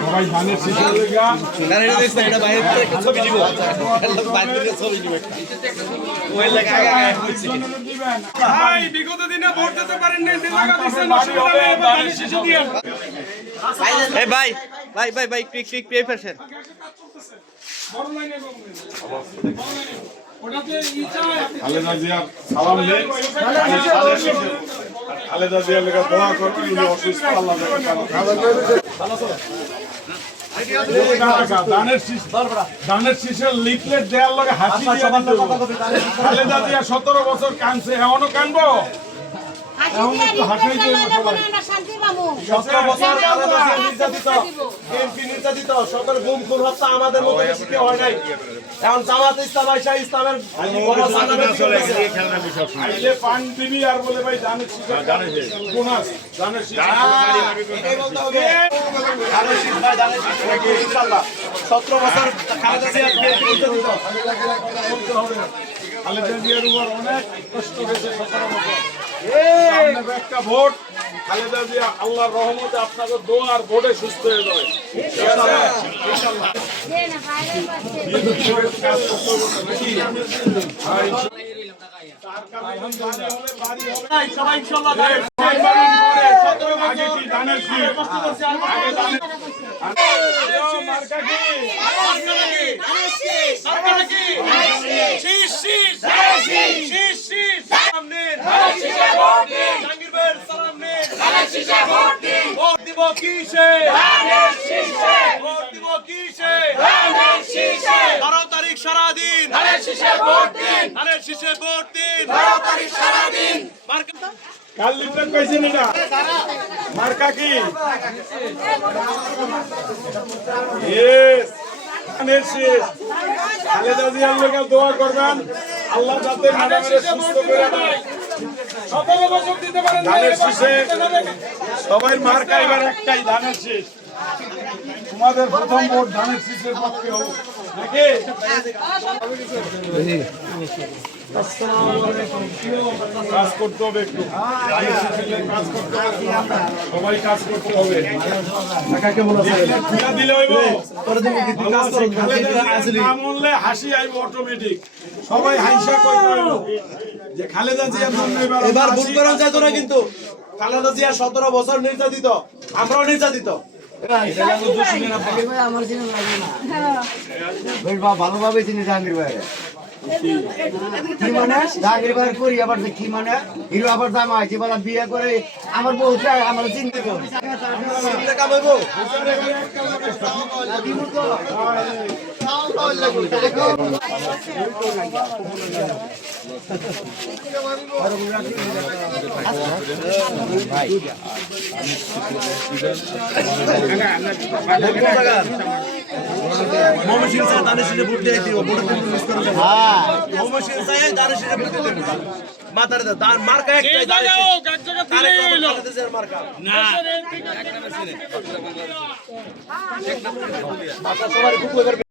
সবাই ধানের শীষের লেগা ভাই শিশু ভাই ভাই ভাই ভাই একটু একটু খালেদা জিয়া সালাম দেন খালেদা জিয়া লেগা দোয়া করবেন উনি অসুস্থ আল্লাহ দানের শীষের লিফলেট দেওয়ার লগে হাসি। খালেদা জিয়া সতেরো বছর কানছে এমনও কানবো আমাদের মতো বেশি কেউ হয় নাই? এখন জামাত ইসলাম আইসা ইসলামের বড় সান্নাটা চলতেছে। আইলে পান দিবি আর বলে ভাই বোনাস। সতেরো বছর খালেদা জিয়া খালেদা জিয়ার উপর অনেক কষ্ট হয়েছে সতেরো বছর। সামনে একটা ভোট খালেদা জিয়া আল্লাহর রহমতে আপনাদের দোয়া আর ভোটে সুস্থ হয়ে যাবে। বাড়ি হলে বাড়ি হবে। সবাই ইনশাল্লাহ ধানের শীষ। সবাই বাড়ি করে, সতেরো বছর আগে কি ধানের শীষ? আগে ধানের- আরে মার্কা কি? ভোট দিব কিসে ভোট দিব কিসে বারো তারিখ সারাদিন ধানের শীষে ভোট দিন মার্কা- কাল লিখতে কইছেন এটা মার্কা কি Yes. ধানের শীষ। খালেদা জিয়ার লোকে দোয়া করবেন আল্লাহ যাতে ম্যাডামের সুস্থ করে দেয় ধানের শীষে সবাই মার্কা এবার একটাই ধানের শীষ। তোমাদের প্রথম ভোট ধানের শীষের পক্ষে হোক কাজ করতে হবে একটু। কাজ করতে হবে। সবাই কাজ করতে হবে হাসি আইব অটোমেটিক সবাই যে খালেদা নাম এবার হাসি- করা যেত না কিন্তু। খালেদা জিয়া সতেরো বছর নির্যাতিত। আমরাও নির্যাতিত। ভালোভাবে চিনি জাহাঙ্গীর ভাই কি মানে জাহাঙ্গীর ভাই করি আবার কি মানে হিরো আবার জামা আছে বলা বিয়ে করে আমার বউ আমার চিন্তা করি কামাইবো মমশিন সাহেব দানের শীষে ভোট দিয়ে দিব ভোটের দিন মিস করে দেবো মমশিন সাহেব দানের শীষে ভোট দিয়ে দেবো মাথার দান মার্কা একটাই জায়গায় এক জায়গা দিলেই হইল। মার্কা দেশের এই থেকে- সবার